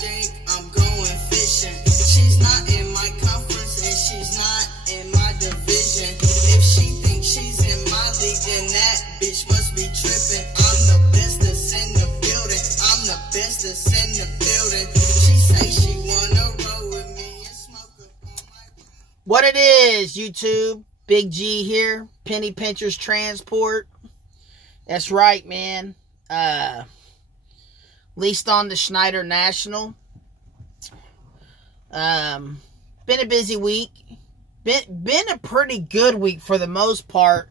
think I'm going fishing. She's not in my conference and she's not in my division. If she thinks she's in my league, then that bitch must be tripping. I'm the best that's in the building. I'm the best that's in the building. She say she wanna roll with me and smoke up on my... What it is, YouTube? Big G here. Penny Pinchers Transport. That's right, man. Leased on the Schneider National. Been a busy week. Been a pretty good week for the most part.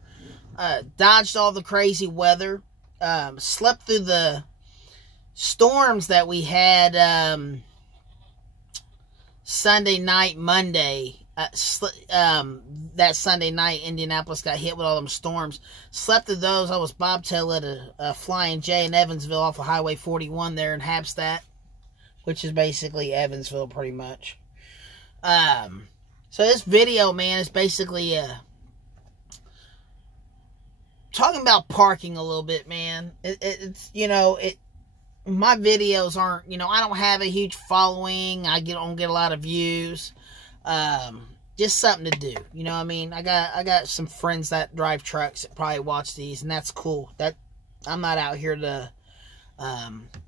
Dodged all the crazy weather. Slept through the storms that we had Sunday night, Monday. That Sunday night, Indianapolis got hit with all them storms. Slept through those. I was bobtail at a Flying J in Evansville off of Highway 41 there in Habstadt, which is basically Evansville pretty much. So this video, man, is basically talking about parking a little bit, man. It's, you know, my videos aren't, you know, I don't have a huge following. Don't get a lot of views. Just something to do, you know what I mean? I got some friends that drive trucks that probably watch these, and that's cool. That I'm not out here to,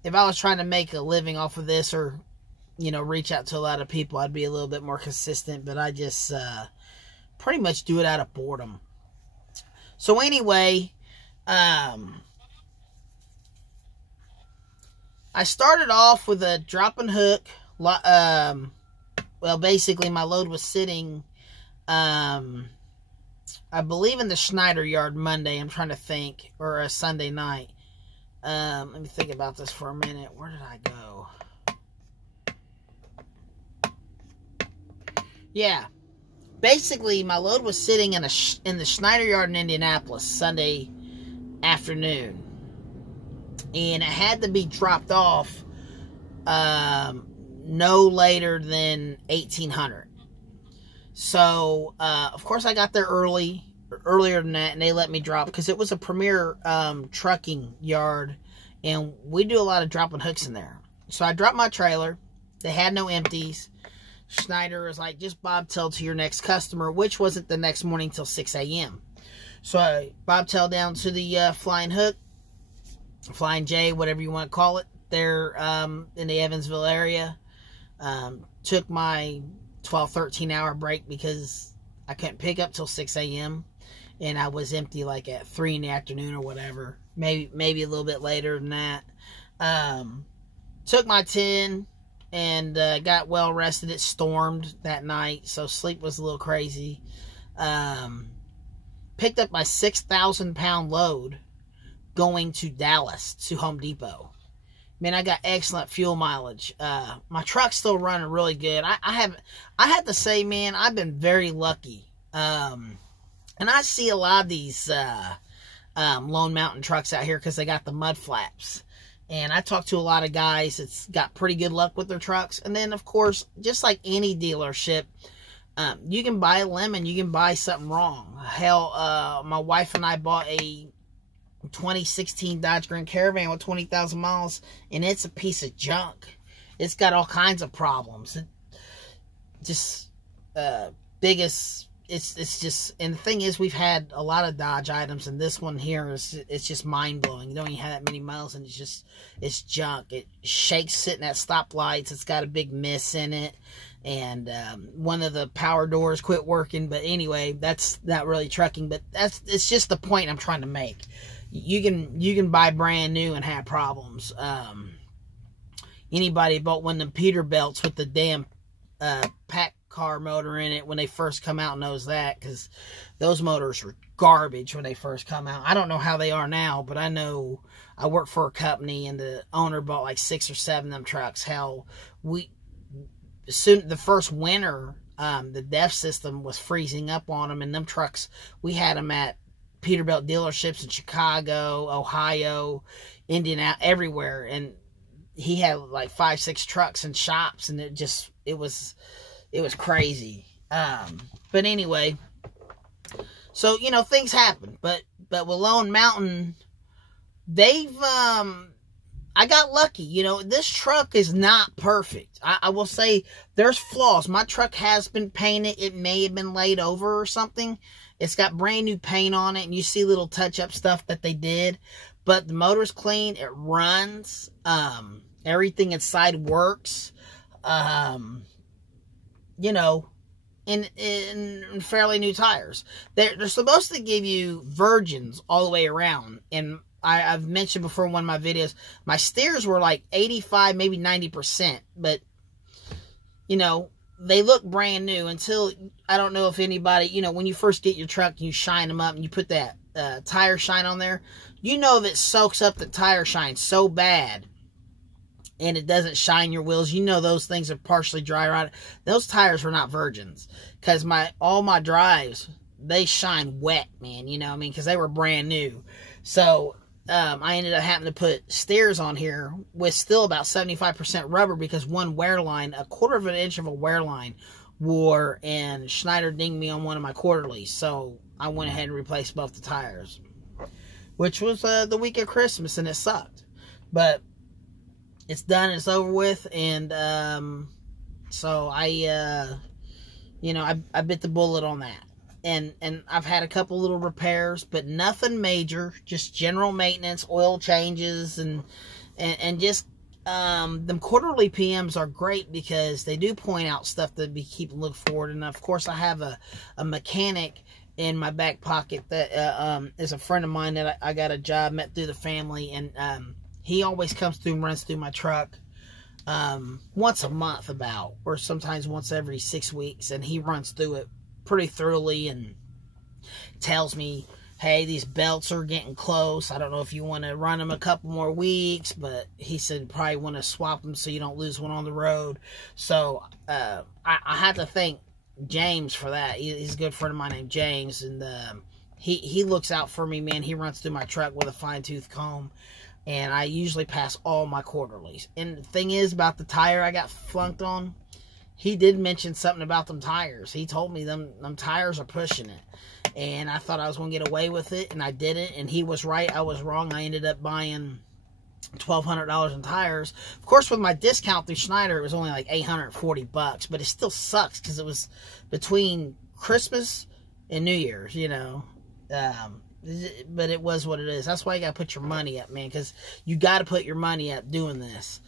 if I was trying to make a living off of this or, you know, reach out to a lot of people, I'd be a little bit more consistent, but I just, pretty much do it out of boredom. So anyway, I started off with a drop and hook, well, basically, my load was sitting, I believe in the Schneider yard Monday, I'm trying to think, or a Sunday night. Let me think about this for a minute. Where did I go? Yeah. Basically, my load was sitting in the Schneider yard in Indianapolis Sunday afternoon. And it had to be dropped off, no later than 1800. So, of course, I got there earlier than that, and they let me drop, because it was a premier trucking yard, and we do a lot of dropping hooks in there. So I dropped my trailer. They had no empties. Schneider was like, just bobtail to your next customer, which wasn't the next morning till 6 a.m. So I bobtailed down to the Flying Hook, Flying J, whatever you want to call it, there in the Evansville area. Took my 12-13 hour break because I couldn't pick up till 6 a.m. and I was empty like at 3 in the afternoon or whatever, maybe a little bit later than that. Took my 10 and got well rested. It stormed that night, so sleep was a little crazy. Picked up my 6,000 pound load going to Dallas to Home Depot. Man, I got excellent fuel mileage. My truck's still running really good. I have to say, man, I've been very lucky. And I see a lot of these Lone Mountain trucks out here because they got the mud flaps. And I talk to a lot of guys that's got pretty good luck with their trucks. And then, of course, just like any dealership, you can buy a lemon, you can buy something wrong. Hell, my wife and I bought a 2016 Dodge Grand Caravan with 20,000 miles, and it's a piece of junk. It's got all kinds of problems. It's just, and the thing is, we've had a lot of Dodge items, and this one here it's just mind-blowing. You don't even have that many miles, and it's junk. It shakes sitting at stoplights. It's got a big miss in it, and one of the power doors quit working. But anyway, that's not really trucking, but it's just the point I'm trying to make. You can buy brand new and have problems. Anybody bought one of them Peterbilts with the damn pack car motor in it when they first come out knows that, because those motors were garbage when they first come out. I don't know how they are now, but I know I work for a company and the owner bought like 6 or 7 of them trucks. Hell, the first winter, the DEF system was freezing up on them, and them trucks, we had them at Peterbilt dealerships in Chicago, Ohio, Indiana, everywhere, and he had like 5-6 trucks and shops, and it was crazy. But anyway, so, you know, things happen, but with Lone Mountain, they've I got lucky. You know, this truck is not perfect. I will say there's flaws. My truck has been painted. It may have been laid over or something. It's got brand new paint on it, and you see little touch-up stuff that they did. But the motor's clean. It runs. Everything inside works. You know, in fairly new tires. They're supposed to give you virgins all the way around. And I've mentioned before in one of my videos, my steers were like 85, maybe 90%. But, you know, they look brand new until, I don't know if anybody, you know, when you first get your truck, you shine them up and you put that tire shine on there. You know that it soaks up the tire shine so bad and it doesn't shine your wheels. You know those things are partially dry rotted. Those tires were not virgins because all my drives, they shine wet, man. You know what I mean? Because they were brand new. So I ended up having to put steers on here with still about 75% rubber because one wear line, a 1/4 of an inch of a wear line wore, and Schneider dinged me on one of my quarterlies. So I went ahead and replaced both the tires, which was the week of Christmas, and it sucked. But it's done, it's over with, and so I, you know, I bit the bullet on that. And I've had a couple little repairs, but nothing major, just general maintenance, oil changes, and just them quarterly PMs are great because they do point out stuff that we keep looking forward. And of course, I have a mechanic in my back pocket that is a friend of mine that I got a job, met through the family, and he always comes through and runs through my truck once a month about, or sometimes once every 6 weeks, and he runs through it pretty thoroughly and tells me, hey, these belts are getting close. I don't know if you want to run them a couple more weeks, but he said probably want to swap them so you don't lose one on the road. So I had to thank James for that. He's a good friend of mine named James, and he looks out for me, man. He runs through my truck with a fine-tooth comb, and I usually pass all my quarterlies. And the thing is about the tire I got flunked on, he did mention something about them tires. He told me them tires are pushing it. And I thought I was going to get away with it, and I didn't. And he was right. I was wrong. I ended up buying $1,200 in tires. Of course, with my discount through Schneider, it was only like $840. But it still sucks because it was between Christmas and New Year's, you know. But it was what it is. That's why you got to put your money up, man, because you got to put your money up doing this,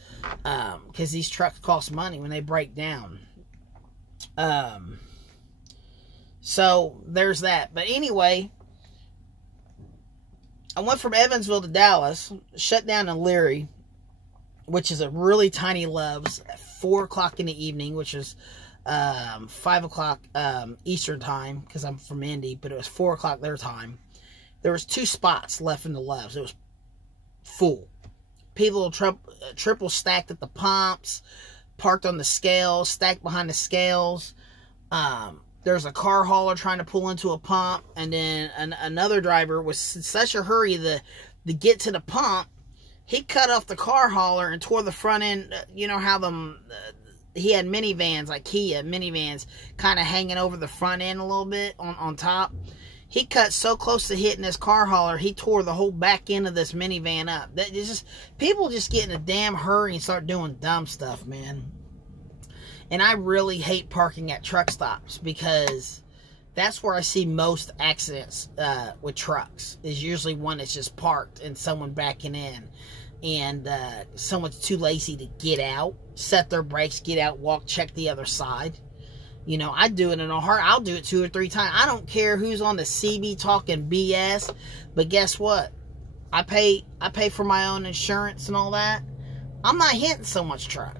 because these trucks cost money when they break down. So there's that. But anyway, I went from Evansville to Dallas, shut down in Leary, which is a really tiny Love's, at 4 o'clock in the evening, which is 5 o'clock Eastern time, because I'm from Indy, but it was 4 o'clock their time. There was 2 spots left in the Love's. It was full. People triple stacked at the pumps, parked on the scales, stacked behind the scales. There's a car hauler trying to pull into a pump, and then another driver was in such a hurry to get to the pump, he cut off the car hauler and tore the front end. You know how he had minivans, like Kia minivans, kind of hanging over the front end a little bit on top. He cut so close to hitting this car hauler, he tore the whole back end of this minivan up. People just get in a damn hurry and start doing dumb stuff, man. And I really hate parking at truck stops because that's where I see most accidents with trucks. Is usually one that's just parked and someone backing in. And someone's too lazy to get out, set their brakes, get out, walk, check the other side. You know, I do it in a heart. I'll do it 2 or 3 times. I don't care who's on the CB talking BS. But guess what? I pay for my own insurance and all that. I'm not hitting someone's truck.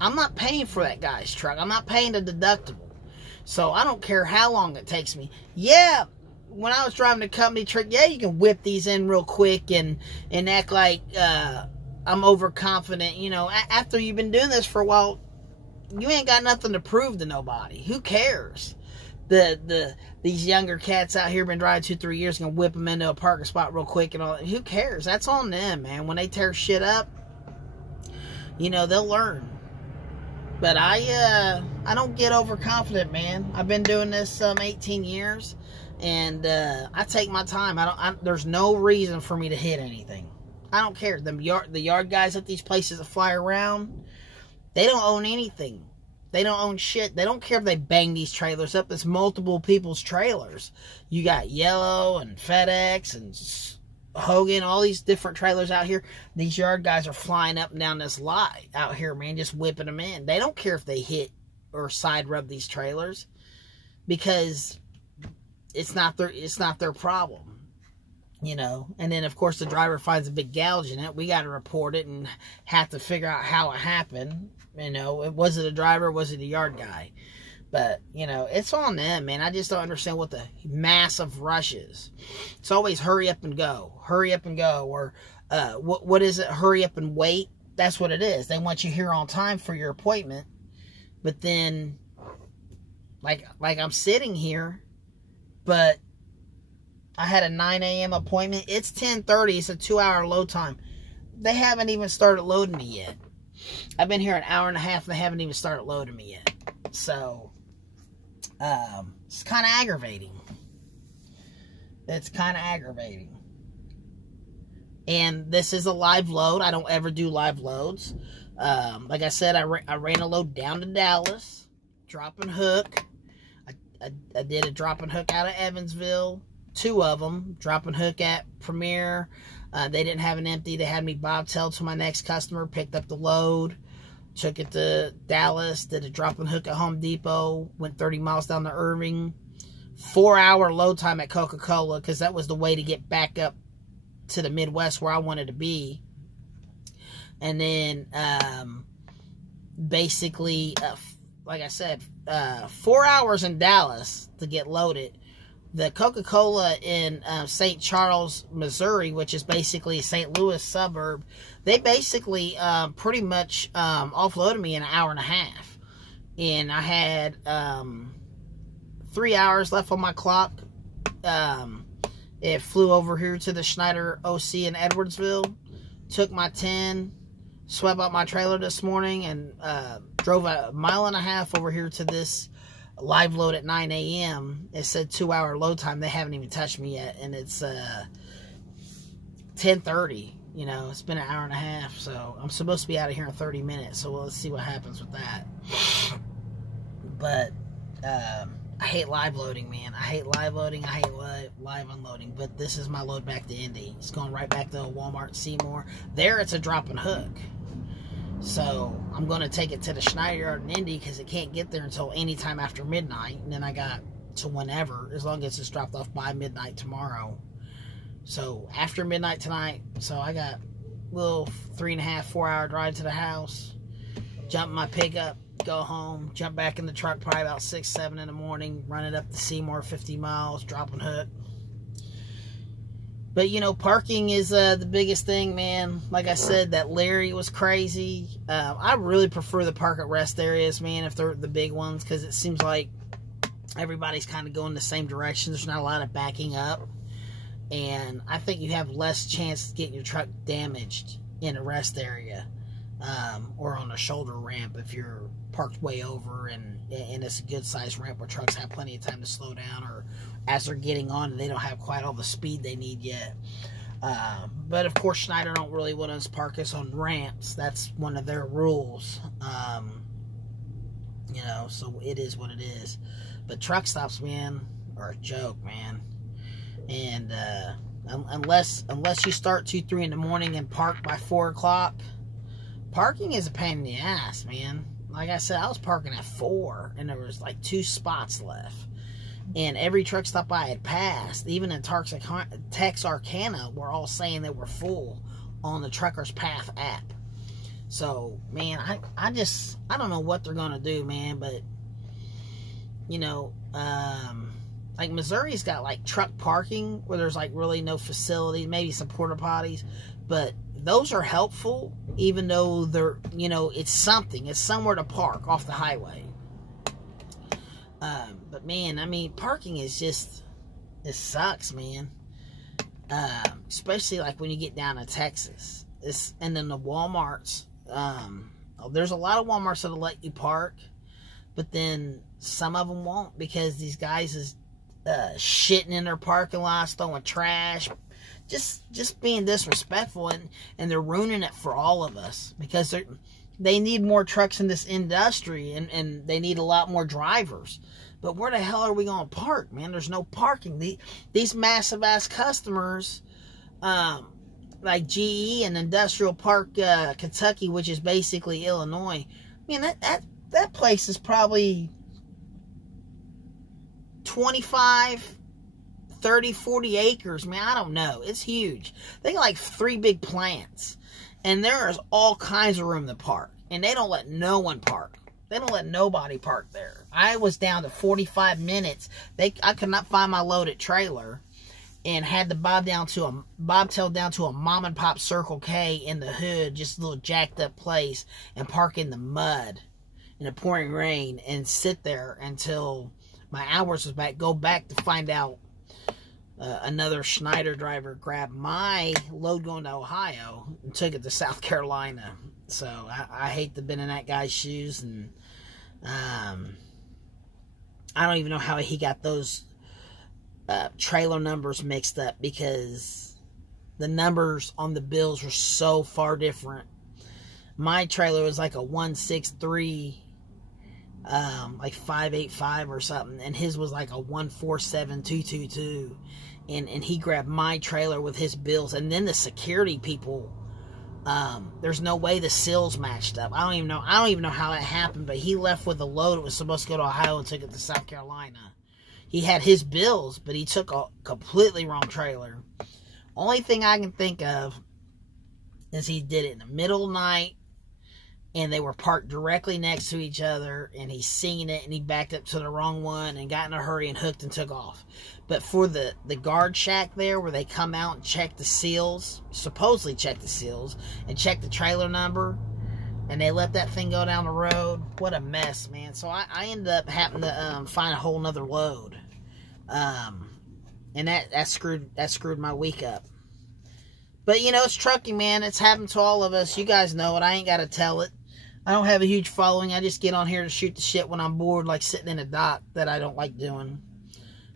I'm not paying for that guy's truck. I'm not paying the deductible. So I don't care how long it takes me. Yeah, when I was driving the company truck, yeah, you can whip these in real quick and act like I'm overconfident. You know, after you've been doing this for a while, you ain't got nothing to prove to nobody. Who cares? These younger cats out here been driving 2-3 years, gonna whip them into a parking spot real quick and all that. Who cares? That's on them, man. When they tear shit up, you know, they'll learn. But I don't get overconfident, man. I've been doing this 18 years, and I take my time. There's no reason for me to hit anything. I don't care. The yard guys at these places that fly around, they don't own anything. They don't own shit. They don't care if they bang these trailers up. It's multiple people's trailers. You got Yellow and FedEx and Hogan, all these different trailers out here. These yard guys are flying up and down this lot out here, man, just whipping them in. They don't care if they hit or side rub these trailers because it's not their problem, you know. And then of course the driver finds a big gouge in it. We got to report it and have to figure out how it happened. You know, was it a driver? Was it a yard guy? But, you know, it's on them, man. I just don't understand what the massive rush is. It's always hurry up and go. Hurry up and go. Or, what is it? Hurry up and wait. That's what it is. They want you here on time for your appointment. But then, like I'm sitting here, but I had a 9 a.m. appointment. It's 10:30. It's a 2-hour load time. They haven't even started loading me yet. I've been here an hour and a half, and they haven't even started loading me yet. So, it's kind of aggravating. It's kind of aggravating. And this is a live load. I don't ever do live loads. Like I said, I ran a load down to Dallas, drop and hook. I did a drop and hook out of Evansville, 2 of them, drop and hook at Premier. They didn't have an empty. They had me bobtail to my next customer, picked up the load, took it to Dallas, did a drop and hook at Home Depot, went 30 miles down to Irving. 4-hour load time at Coca-Cola because that was the way to get back up to the Midwest where I wanted to be. And then basically, like I said, 4 hours in Dallas to get loaded. The Coca-Cola in St. Charles, Missouri, which is basically a St. Louis suburb, they basically pretty much offloaded me in an hour and a half. And I had 3 hours left on my clock. It flew over here to the Schneider OC in Edwardsville, took my 10, swept out my trailer this morning, and drove a 1.5 miles over here to this live load at 9 a.m. It said 2-hour load time. They haven't even touched me yet, and it's 10:30. You know, it's been an hour and a half, so I'm supposed to be out of here in 30 minutes. So let's see what happens with that. But I hate live loading, man. I hate live loading. I hate live unloading. But this is my load back to Indy. It's going right back to Walmart Seymour. There, it's a drop and hook. So I'm going to take it to the Schneider Yard in Indy because it can't get there until anytime after midnight. And then I got to whenever, as long as it's dropped off by midnight tomorrow. So after midnight tonight, so I got a little 3.5, 4-hour drive to the house. Jump in my pickup, go home, jump back in the truck probably about 6, 7 in the morning, run it up to Seymour 50 miles, drop and hook. But, you know, parking is the biggest thing, man. Like I said, that Larry was crazy. I really prefer the park at rest areas, man, if they're the big ones, because it seems like everybody's kind of going the same direction. There's not a lot of backing up. And I think you have less chance of getting your truck damaged in a rest area or on a shoulder ramp if you're parked way over and it's a good-sized ramp where trucks have plenty of time to slow down, or as they're getting on and they don't have quite all the speed they need yet. But, of course, Schneider don't really want us to park us on ramps. That's one of their rules. You know, so it is what it is. But truck stops, man, are a joke, man. And unless you start 2, 3 in the morning and park by 4 o'clock, parking is a pain in the ass, man. Like I said, I was parking at 4, and there was like 2 spots left. And every truck stop I had passed, even in Texarkana, were all saying they were full on the Truckers Path app. So, man, I don't know what they're going to do, man. But, you know, like Missouri's got like truck parking where there's like really no facility, maybe some porta potties. But those are helpful, even though they're, you know, it's somewhere to park off the highway. But man, I mean, parking is just, it sucks, man. Especially like when you get down to Texas. And then the Walmarts, there's a lot of Walmarts that'll let you park, but then some of them won't because these guys is shitting in their parking lots, throwing trash, just being disrespectful, and they're ruining it for all of us, because they need more trucks in this industry, and they need a lot more drivers. But where the hell are we going to park, man? There's no parking. These massive ass customers, like GE and Industrial Park, Kentucky, which is basically Illinois. I mean, that place is probably 25, 30, 40 acres. Man, I don't know. It's huge. They got like 3 big plants. And there's all kinds of room to park. And they don't let no one park. They don't let nobody park there. I was down to 45 minutes. I could not find my loaded trailer. And had to bobtail down to a mom and pop Circle K in the hood. Just a little jacked up place. And park in the mud. In the pouring rain. And sit there until my hours was back. Go back to find out. Another Schneider driver grabbed my load going to Ohio and took it to South Carolina. So I hate to have been in that guy's shoes, and I don't even know how he got those trailer numbers mixed up, because the numbers on the bills were so far different. My trailer was like a 163, like 585 or something, and his was like a 147222. And he grabbed my trailer with his bills, and then the security people, there's no way the seals matched up. I don't even know how that happened, but he left with a load that was supposed to go to Ohio and took it to South Carolina. He had his bills, but he took a completely wrong trailer. Only thing I can think of is he did it in the middle of the night, and they were parked directly next to each other, and he seen it, and he backed up to the wrong one and got in a hurry and hooked and took off. But for the guard shack there, where they come out and check the seals, supposedly check the seals, and check the trailer number, and they let that thing go down the road, what a mess, man. So I ended up having to find a whole nother load. And that screwed my week up. But, you know, it's trucking, man. It's happened to all of us. You guys know it. I ain't got to tell it. I don't have a huge following. I just get on here to shoot the shit when I'm bored, like sitting in a dock that I don't like doing.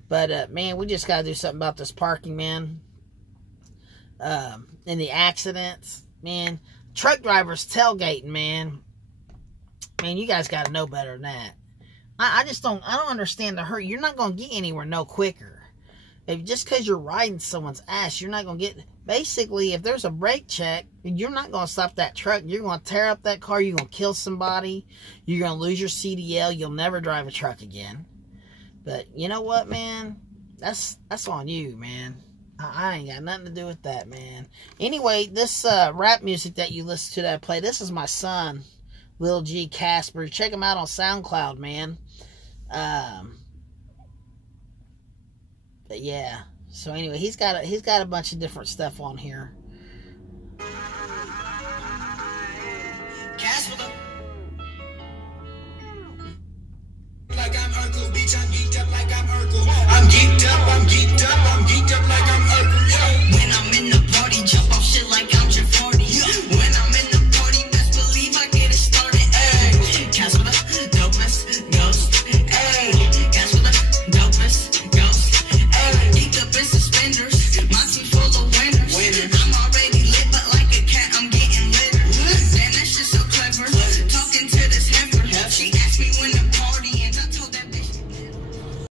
But, man, we just got to do something about this parking, man. And the accidents, man. Truck drivers tailgating, man. Man, you guys got to know better than that. I don't understand the hurry. You're not going to get anywhere no quicker. Just because you're riding someone's ass, you're not going to get... Basically, if there's a brake check, you're not going to stop that truck. You're going to tear up that car. You're going to kill somebody. You're going to lose your CDL. You'll never drive a truck again. But you know what, man? That's on you, man. I ain't got nothing to do with that, man. Anyway, this rap music that you listen to that I play, this is my son, Lil G Casper. Check him out on SoundCloud, man. But yeah. So anyway, he's got a bunch of different stuff on here. Casper. Like I'm Urkel, bitch, I'm geeked up like I'm Urkel.